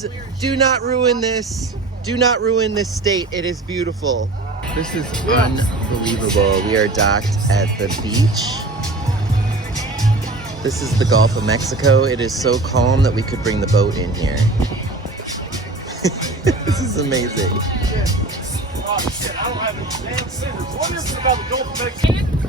Please do not ruin this. Do not ruin this state. It is beautiful. This is unbelievable. We are docked at the beach. This is the Gulf of Mexico. It is so calm that we could bring the boat in here. This is amazing. Oh shit, I don't have any damn scissors. What is it about the Gulf of Mexico?